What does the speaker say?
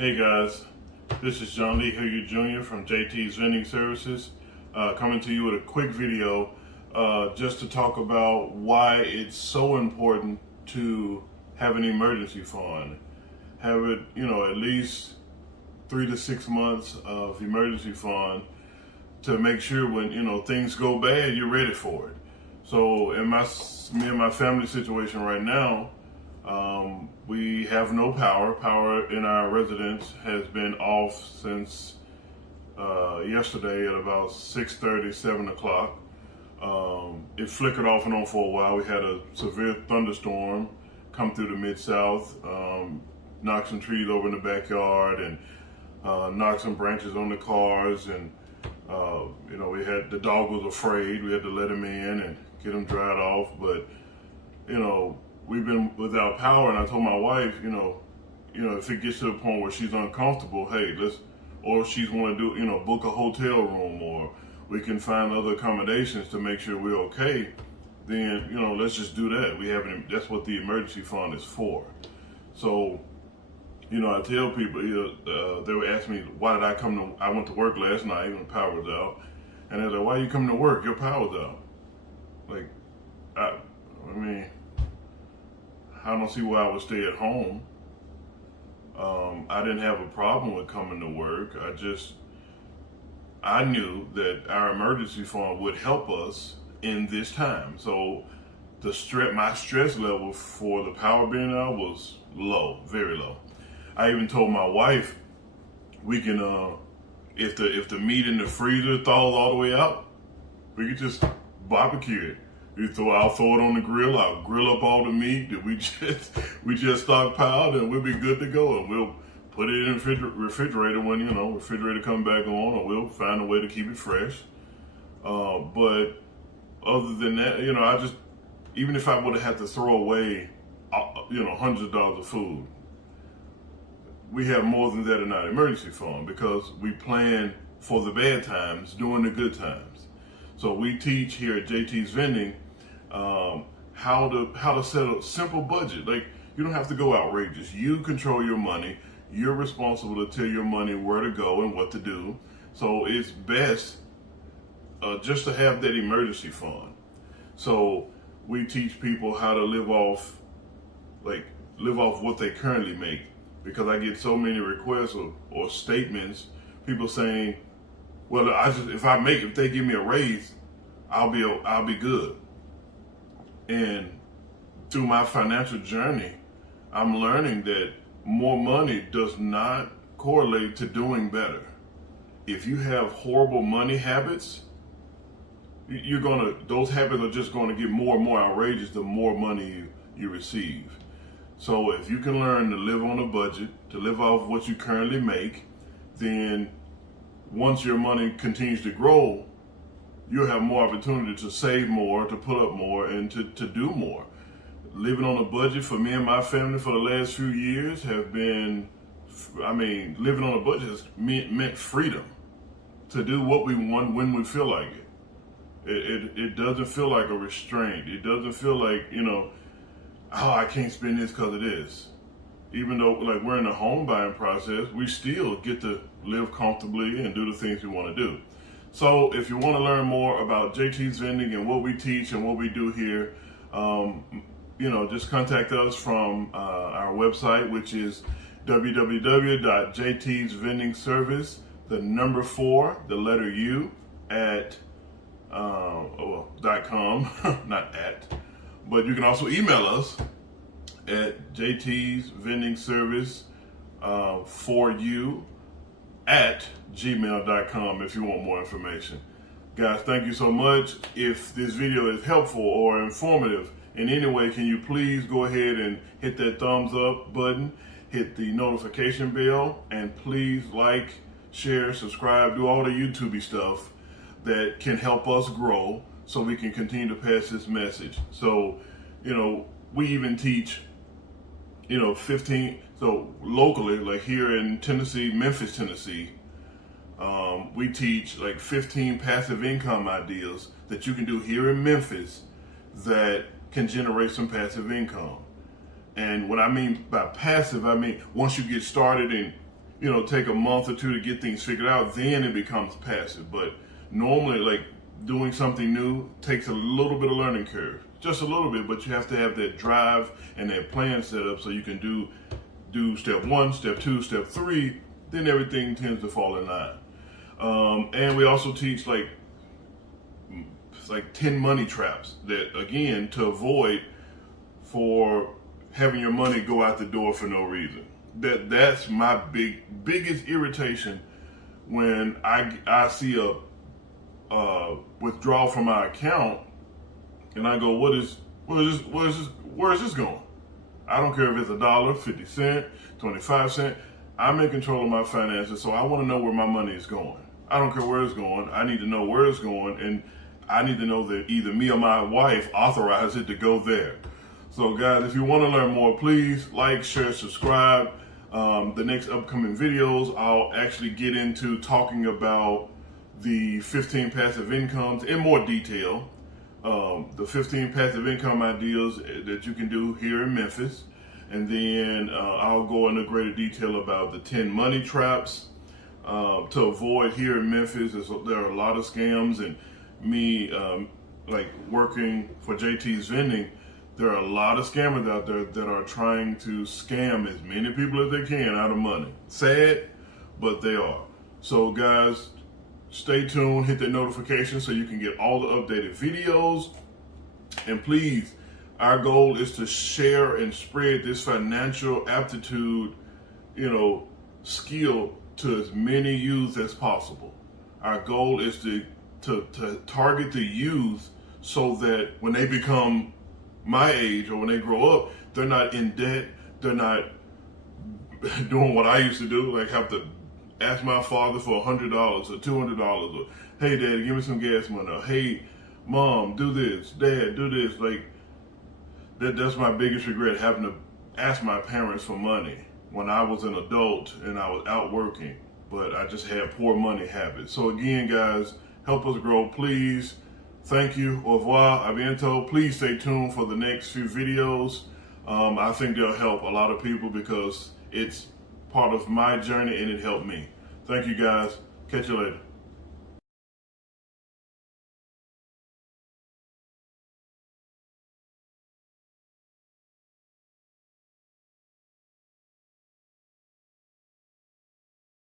Hey guys, this is John Lee Hilliard Jr. from JT's Vending Services, coming to you with a quick video just to talk about why it's so important to have an emergency fund. Have it, at least 3 to 6 months of emergency fund to make sure when, things go bad, you're ready for it. So in me and my family situation right now, we have no power. Power in our residence has been off since yesterday at about 6:30, 7 o'clock. It flickered off and on for a while. We had a severe thunderstorm come through the Mid-South, knocked some trees over in the backyard and knocked some branches on the cars. And, the dog was afraid. We had to let him in and get him dried off. But, we've been without power, and I told my wife, if it gets to the point where she's uncomfortable, hey, or she's want to do, book a hotel room, or we can find other accommodations to make sure we're okay, then, let's just do that. That's what the emergency fund is for. So, I tell people, they would ask me, why did I went to work last night when the power was out, and they're like, why are you coming to work? Your power's out. Like, I don't see why I would stay at home. I didn't have a problem with coming to work. I knew that our emergency fund would help us in this time. So my stress level for the power being out was low, very low. I even told my wife, we can, if the meat in the freezer thaws all the way out, we could just barbecue it. I'll throw it on the grill. I'll grill up all the meat that we just stockpiled, and we'll be good to go. And we'll put it in the refrigerator when refrigerator come back on, or we'll find a way to keep it fresh. But other than that, even if I would have had to throw away, hundreds of dollars of food, we have more than that in our emergency fund because we plan for the bad times during the good times. So we teach here at JT's Vending how to set a simple budget. Like, you don't have to go outrageous. You control your money. You're responsible to tell your money where to go and what to do. So it's best just to have that emergency fund. So we teach people how to live off what they currently make, because I get so many requests or statements, people saying, well, if they give me a raise, I'll be good. And through my financial journey, I'm learning that more money does not correlate to doing better. If you have horrible money habits, those habits are just gonna get more and more outrageous the more money you receive. So if you can learn to live on a budget, to live off what you currently make, then once your money continues to grow, you'll have more opportunity to save more, to put up more, and to do more. Living on a budget for me and my family for the last few years living on a budget has meant freedom to do what we want when we feel like it. It doesn't feel like a restraint. It doesn't feel like, I can't spend this because of this. Even though we're in the home buying process, we still get to live comfortably and do the things we want to do. So if you want to learn more about JT's Vending and what we teach and what we do here, just contact us from our website, which is www.jtsvendingservice, the number 4, the letter U, at .com, not at. But you can also email us at jtsvendingservice for you at gmail.com if you want more information. Guys, thank you so much. If this video is helpful or informative in any way, can you please go ahead and hit that thumbs up button, hit the notification bell, and please like, share, subscribe, do all the YouTube stuff that can help us grow so we can continue to pass this message. So, we even teach, 15, so locally, like here in Tennessee, Memphis, Tennessee, we teach 15 passive income ideas that you can do here in Memphis that can generate some passive income. And what I mean by passive, I mean once you get started and take a month or two to get things figured out, then it becomes passive. But normally, like, doing something new takes a little bit of learning curve, just a little bit, but you have to have that drive and that plan set up so you can do step 1, step 2, step 3, then everything tends to fall in line. And we also teach like 10 money traps that, again, to avoid for having your money go out the door for no reason. That's my biggest irritation when I see a withdrawal from my account and I go, where is this going? I don't care if it's $1, 50 cents, 25 cents. I'm in control of my finances, so I want to know where my money is going. I don't care where it's going. I need to know where it's going, and I need to know that either me or my wife authorized it to go there. So guys, if you want to learn more, please like, share, subscribe. The next upcoming videos, I'll actually get into talking about the 15 passive incomes in more detail. The 15 passive income ideas that you can do here in Memphis. And then I'll go into greater detail about the 10 money traps to avoid here in Memphis. There are a lot of scams, and me like working for JT's Vending, there are a lot of scammers out there that are trying to scam as many people as they can out of money. Sad, but they are. So guys, stay tuned, hit that notification so you can get all the updated videos. And please, our goal is to share and spread this financial aptitude, skill to as many youth as possible. Our goal is to target the youth so that when they become my age or when they grow up, they're not in debt. They're not doing what I used to do, like have to ask my father for $100 or $200, or hey dad, give me some gas money, or hey mom, do this, dad, do this. Like that's my biggest regret, having to ask my parents for money when I was an adult and I was out working, but I just had poor money habits. So again, guys, help us grow, please. Thank you. Au revoir. A bientôt. Please stay tuned for the next few videos. I think they'll help a lot of people because it's part of my journey and it helped me. Thank you, guys. Catch you later.